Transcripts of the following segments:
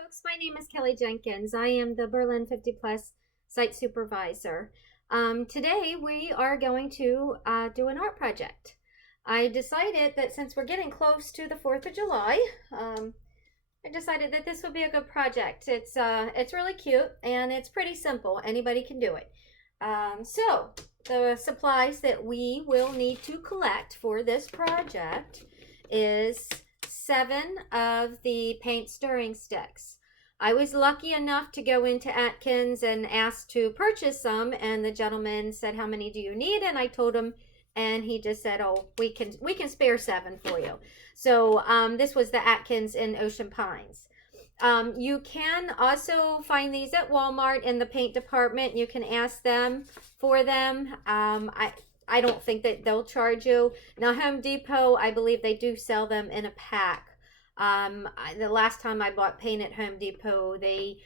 folks, my name is Kelly Jenkins. I am the Berlin 50 Plus Site Supervisor. Today we are going to do an art project. I decided that since we're getting close to the 4th of July, I decided that this would be a good project. It's really cute and it's pretty simple. Anybody can do it. So the supplies that we will need to collect for this project is 7 of the paint stirring sticks. I was lucky enough to go into Atkins and ask to purchase some, and the gentleman said, "How many do you need?" And I told him, and he just said, "Oh, we can spare 7 for you." So this was the Atkins in Ocean Pines. You can also find these at Walmart in the paint department. You can ask them for them. I don't think that they'll charge you. Now, Home Depot, I believe they do sell them in a pack. The last time I bought paint at Home Depot, they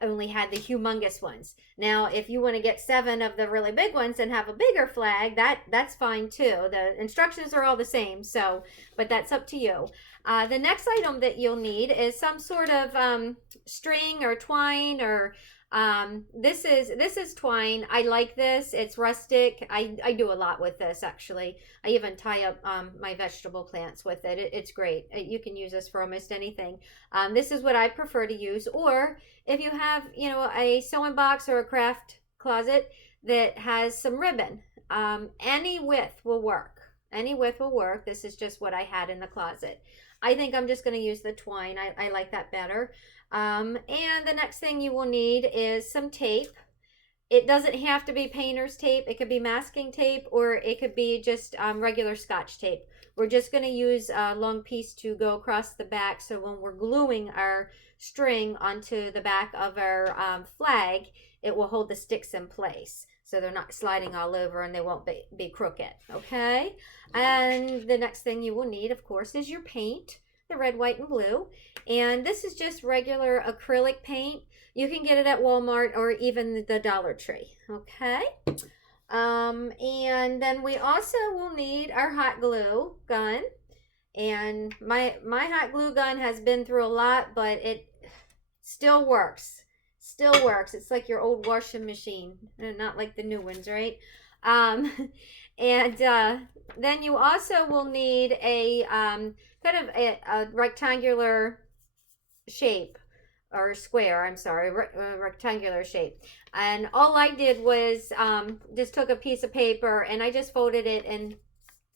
only had the humongous ones. Now, if you want to get 7 of the really big ones and have a bigger flag, that's fine too. The instructions are all the same, so, but that's up to you. The next item that you'll need is some sort of string or twine or this is twine. I like this. It's rustic. I do a lot with this actually. I even tie up my vegetable plants with it. It's great. You can use this for almost anything. This is what I prefer to use. Or if you have, a sewing box or a craft closet that has some ribbon, any width will work. Any width will work. This is just what I had in the closet. I think I'm just going to use the twine. I like that better. And the next thing you will need is some tape. It doesn't have to be painter's tape. It could be masking tape, or it could be just regular Scotch tape. We're just going to use a long piece to go across the back, so when we're gluing our string onto the back of our flag, it will hold the sticks in place, so they're not sliding all over and they won't be crooked, okay? And the next thing you will need, of course, is your paint, the red, white, and blue. And this is just regular acrylic paint. You can get it at Walmart or even the Dollar Tree, okay? And then we also will need our hot glue gun. And my hot glue gun has been through a lot, but it still works. Still works. It's like your old washing machine, not like the new ones, right? Then you also will need a kind of a rectangular shape, or square, I'm sorry, rectangular shape. And all I did was just took a piece of paper and I just folded it in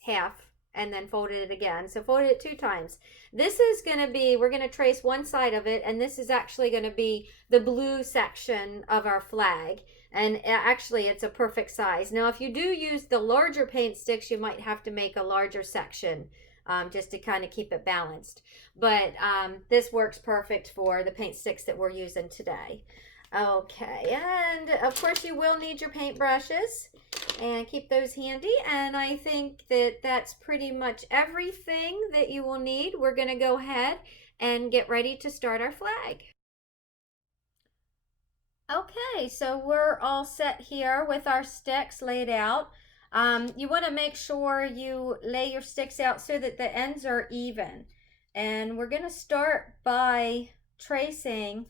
half and then folded it again. So folded it 2 times. This is going to be, we're going to trace one side of it, and this is actually going to be the blue section of our flag. And actually it's a perfect size. Now, if you do use the larger paint sticks, you might have to make a larger section just to kind of keep it balanced. But this works perfect for the paint sticks that we're using today. Okay, and of course you will need your paint brushes, and keep those handy. And I think that that's pretty much everything that you will need. We're going to go ahead and get ready to start our flag. Okay, so we're all set here with our sticks laid out. You want to make sure you lay your sticks out so that the ends are even. And we're going to start by tracing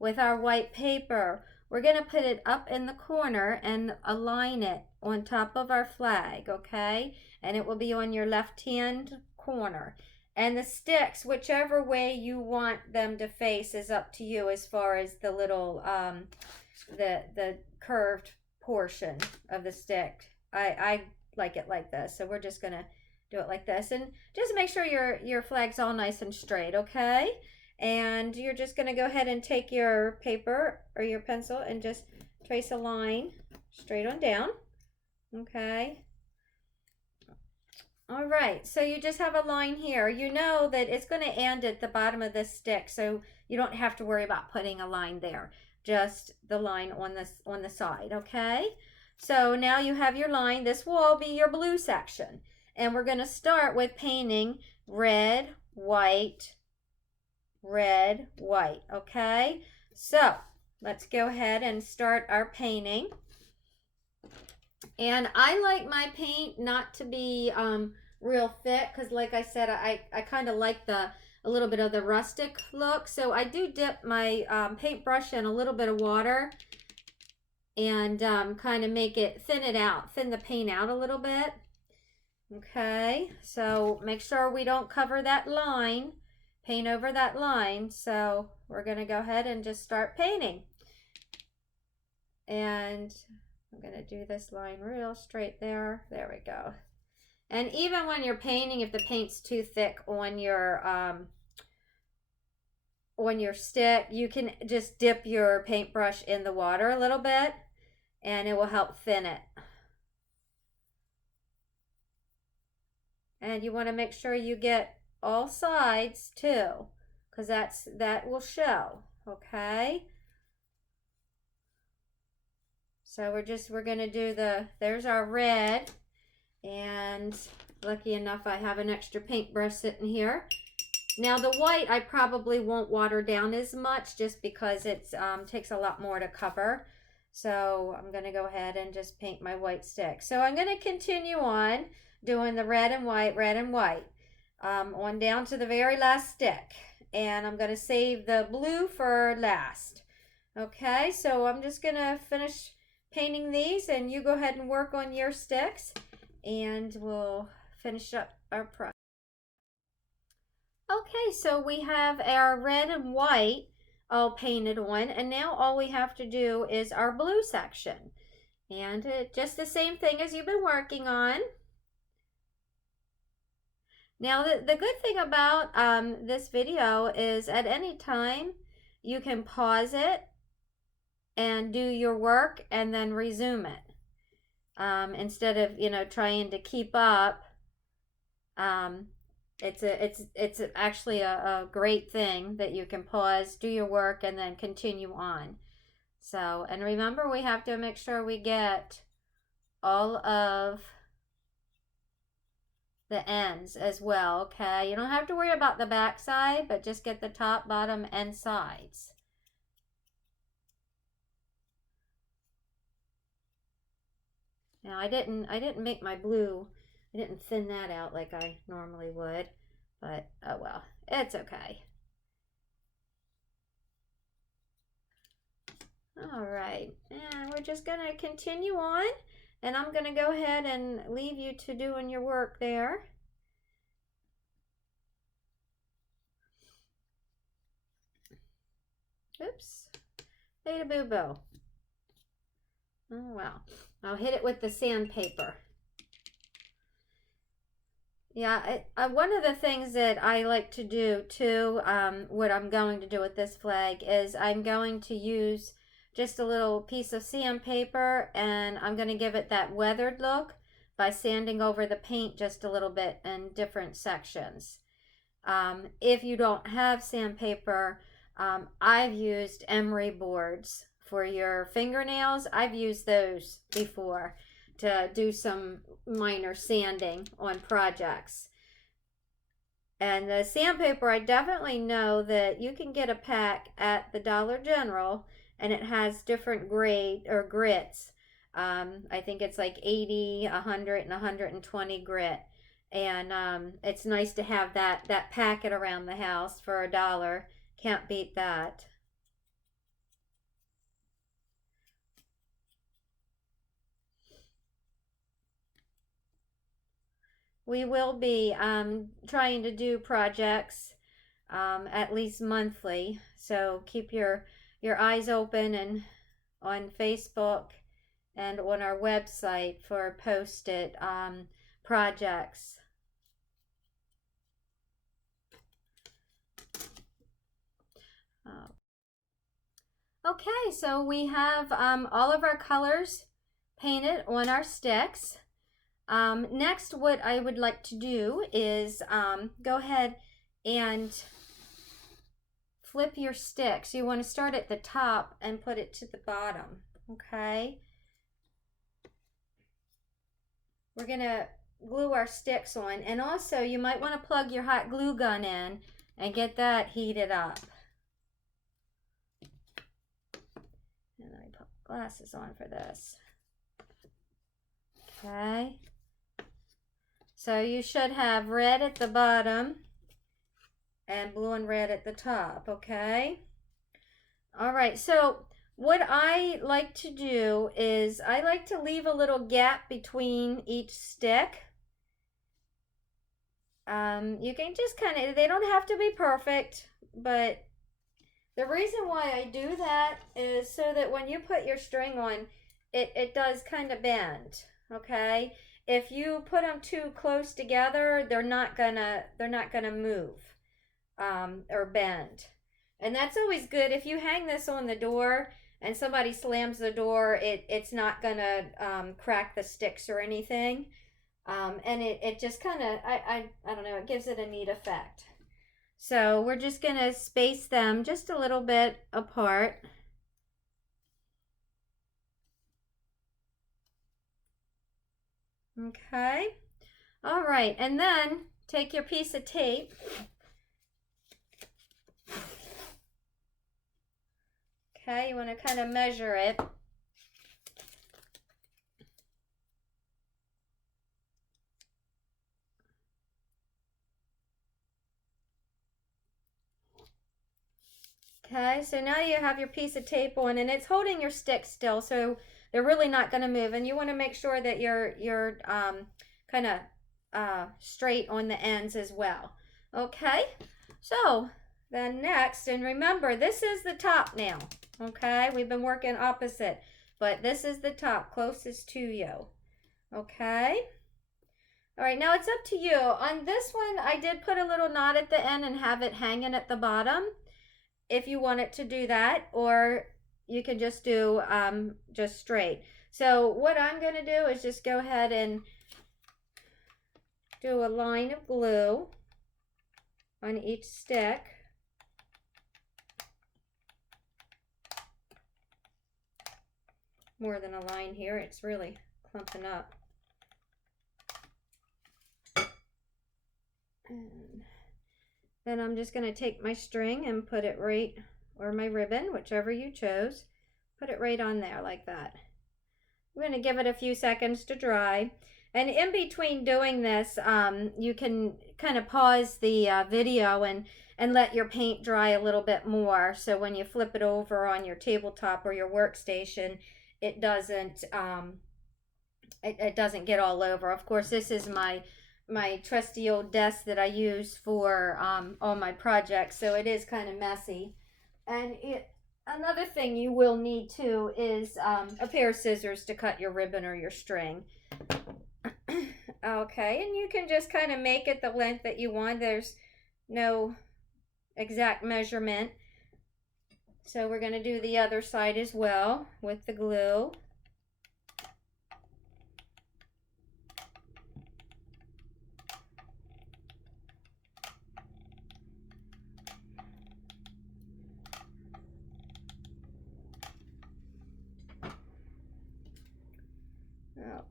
with our white paper. We're going to put it up in the corner and align it on top of our flag, okay? And it will be on your left-hand corner. And the sticks, whichever way you want them to face, is up to you as far as the little, the curved portion of the stick. I like it like this, so we're just going to do it like this. And just make sure your flag's all nice and straight, okay? And you're just going to go ahead and take your paper or your pencil and just trace a line straight on down, okay? All right, so you just have a line here. You know that it's going to end at the bottom of this stick, so you don't have to worry about putting a line there. Just the line on the side, okay? So now you have your line. This will be your blue section. And we're going to start with painting red, white, okay? So let's go ahead and start our painting. And I like my paint not to be real thick, because like I said, I kind of like the a little bit of the rustic look. So I do dip my paintbrush in a little bit of water and kind of make it, thin the paint out a little bit. Okay, so make sure we don't cover that line, paint over that line. So we're going to go ahead and just start painting. And I'm going to do this line real straight there. There we go. And even when you're painting, if the paint's too thick on your stick, you can just dip your paintbrush in the water a little bit and it will help thin it. And you want to make sure you get all sides too, because that will show. Okay. So we're going to do there's our red, and lucky enough I have an extra paintbrush sitting here. Now the white I probably won't water down as much just because it takes a lot more to cover. So I'm going to go ahead and just paint my white stick. So I'm going to continue on doing the red and white, on down to the very last stick. And I'm going to save the blue for last. Okay, so I'm just going to finish painting these, and you go ahead and work on your sticks, and we'll finish up our project. Okay, so we have our red and white all painted on, and now all we have to do is our blue section. And just the same thing as you've been working on. Now the good thing about this video is at any time you can pause it and do your work and then resume it. Instead of trying to keep up. It's actually a great thing that you can pause, do your work, and then continue on. So, and remember, we have to make sure we get all of the ends as well, okay? You don't have to worry about the back side, but just get the top, bottom, and sides. Now, I didn't make my blue, I didn't thin that out like I normally would, but oh well, it's okay. All right, and we're just gonna continue on, and I'm gonna go ahead and leave you to doing your work there. Oops, beta boo boo. Oh well, I'll hit it with the sandpaper. Yeah, one of the things that I like to do too, what I'm going to do with this flag is I'm going to use just a little piece of sandpaper, and I'm going to give it that weathered look by sanding over the paint just a little bit in different sections. If you don't have sandpaper, I've used emery boards for your fingernails. I've used those before to do some minor sanding on projects. And the sandpaper, I definitely know that you can get a pack at the Dollar General, and it has different grade or grits. I think it's like 80, 100, and 120 grit. And it's nice to have that packet around the house for $1. Can't beat that. We will be trying to do projects at least monthly. So keep your eyes open and on Facebook and on our website for posted projects. Okay, so we have all of our colors painted on our sticks. Next, what I would like to do is go ahead and flip your stick. So you want to start at the top and put it to the bottom, okay? We're going to glue our sticks on, and also you might want to plug your hot glue gun in and get that heated up. And let me put glasses on for this. Okay. So you should have red at the bottom and blue and red at the top, okay? All right, so what I like to do is I like to leave a little gap between each stick. You can just kind of, they don't have to be perfect, but the reason why I do that is so that when you put your string on, it does kind of bend, okay? If you put them too close together, they're not gonna move or bend. And that's always good. If you hang this on the door and somebody slams the door, it's not gonna crack the sticks or anything. And it just kind of, I don't know, it gives it a neat effect. So we're just going to space them just a little bit apart. Okay. All right. And then take your piece of tape. Okay. You want to kind of measure it. Okay, so now you have your piece of tape on and it's holding your stick still, so they're really not going to move. And you want to make sure that you're kind of straight on the ends as well. Okay, so then next, and remember, this is the top now. Okay, we've been working opposite, but this is the top closest to you. Okay. All right, now it's up to you. On this one, I did put a little knot at the end and have it hanging at the bottom, if you want it to do that, or you can just do just straight. So what I'm going to do is just go ahead and do a line of glue on each stick. More than a line here, it's really clumping up. And then I'm just going to take my string and put it right, or my ribbon, whichever you chose, put it right on there like that. I'm going to give it a few seconds to dry. And in between doing this, you can kind of pause the video and let your paint dry a little bit more. So when you flip it over on your tabletop or your workstation, it doesn't get all over. Of course, this is my trusty old desk that I use for all my projects, so it is kind of messy. And another thing you will need too is a pair of scissors to cut your ribbon or your string. Okay, and you can just kind of make it the length that you want. There's no exact measurement. So we're going to do the other side as well with the glue.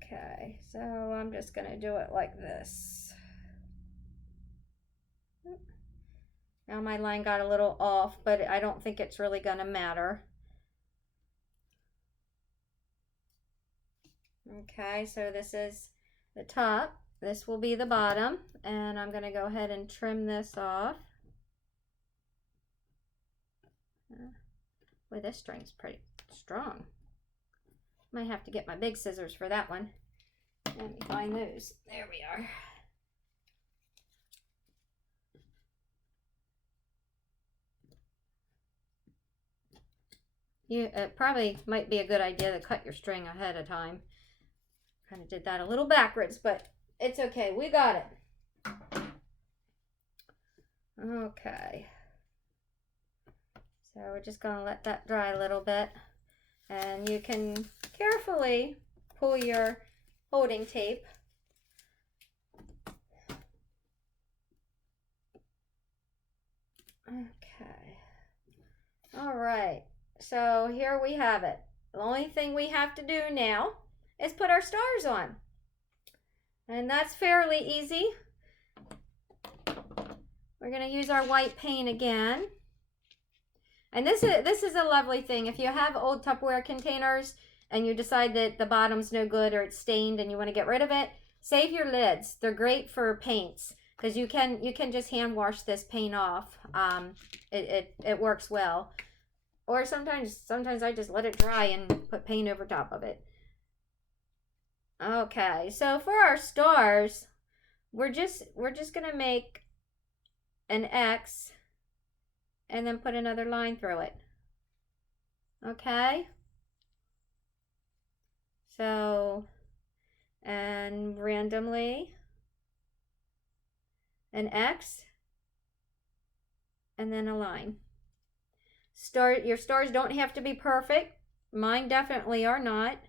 Okay, so I'm just going to do it like this. Now my line got a little off, but I don't think it's really going to matter. Okay, so this is the top. This will be the bottom, and I'm going to go ahead and trim this off. Boy, this string's pretty strong. Might have to get my big scissors for that one. Let me find those. There we are. It probably might be a good idea to cut your string ahead of time. Kind of did that a little backwards, but it's okay. We got it. Okay. So we're just going to let that dry a little bit. And you can carefully pull your holding tape. Okay. All right. So here we have it. The only thing we have to do now is put our stars on. And that's fairly easy. We're going to use our white paint again. And this is a lovely thing. If you have old Tupperware containers and you decide that the bottom's no good or it's stained and you want to get rid of it, save your lids. They're great for paints. because you can just hand wash this paint off. It works well. Or sometimes I just let it dry and put paint over top of it. Okay, so for our stars, we're just gonna make an X and then put another line through it. Okay? So, and randomly an X and then a line. Your stars don't have to be perfect. Mine definitely are not.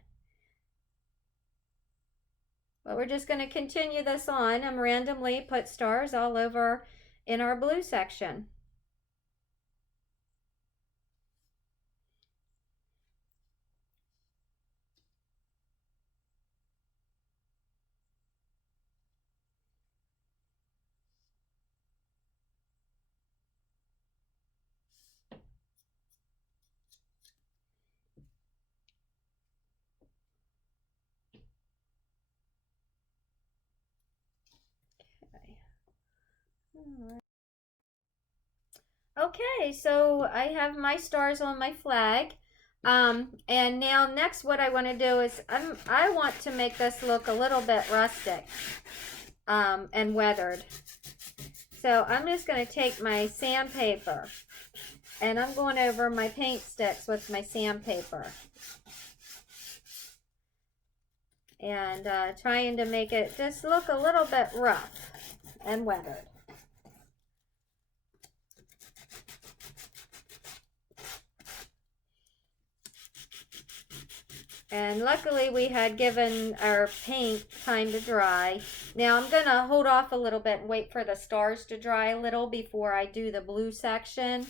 But we're just going to continue this on and randomly put stars all over in our blue section. Okay, so I have my stars on my flag. And now next what I want to do is I want to make this look a little bit rustic and weathered. So I'm just going to take my sandpaper and I'm going over my paint sticks with my sandpaper. And trying to make it just look a little bit rough and weathered. And luckily we had given our paint time to dry. Now I'm going to hold off a little bit and wait for the stars to dry a little before I do the blue section.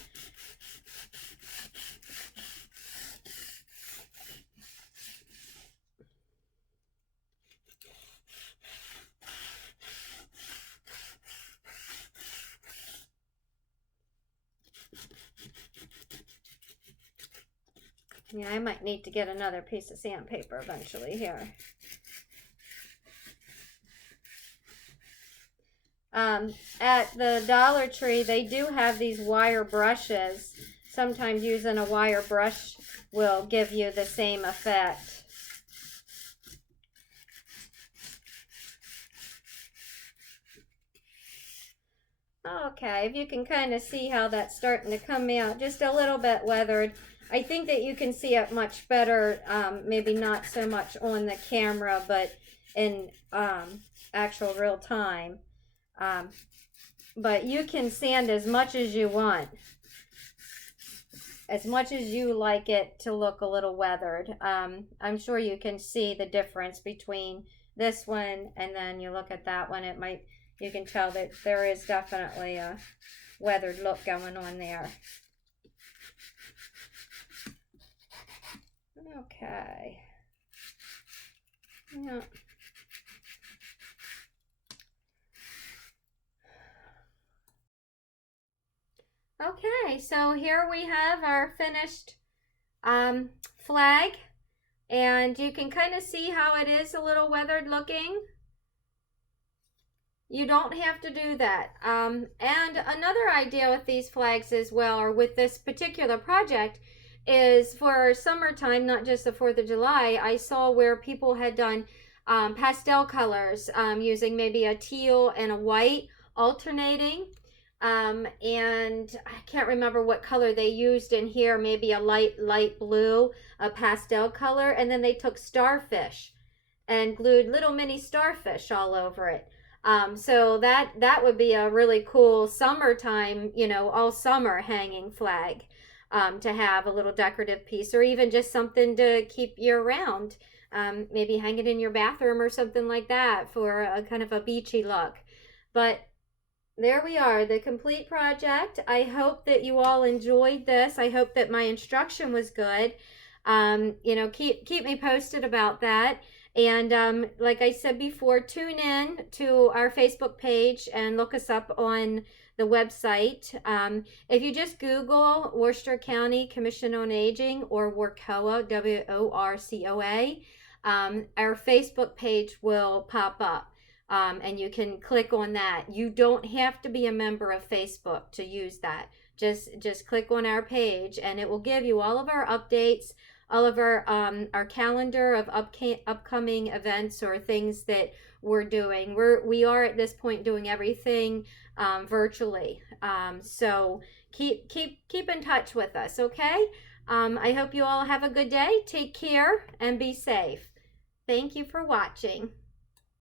Yeah, I might need to get another piece of sandpaper eventually here. At the Dollar Tree, they do have these wire brushes. Sometimes using a wire brush will give you the same effect. Okay, if you can kind of see how that's starting to come out, just a little bit weathered. I think that you can see it much better, maybe not so much on the camera, but in actual real time. But you can sand as much as you want, as much as you like it to look a little weathered. I'm sure you can see the difference between this one and then you look at that one. You can tell that there is definitely a weathered look going on there. Okay. Yeah. Okay, so here we have our finished flag, and you can kind of see how it is a little weathered looking. You don't have to do that. And another idea with these flags as well, or with this particular project, is for summertime, not just the 4th of July, I saw where people had done pastel colors using maybe a teal and a white alternating. And I can't remember what color they used in here, maybe a light blue, a pastel color, and then they took starfish and glued little mini starfish all over it. So that would be a really cool summertime, all summer hanging flag. To have a little decorative piece, or even just something to keep year round. Maybe hang it in your bathroom or something like that for a kind of a beachy look. But there we are, the complete project. I hope that you all enjoyed this. I hope that my instruction was good. Keep me posted about that. And like I said before, tune in to our Facebook page and look us up on the website. If you just Google Worcester County Commission on Aging or WORCOA, WORCOA, our Facebook page will pop up. and you can click on that. You don't have to be a member of Facebook to use that. Just click on our page, and it will give you all of our updates, all of our calendar of upcoming events or things that we're doing. We are at this point doing everything virtually. So keep in touch with us, okay? I hope you all have a good day. Take care and be safe. Thank you for watching.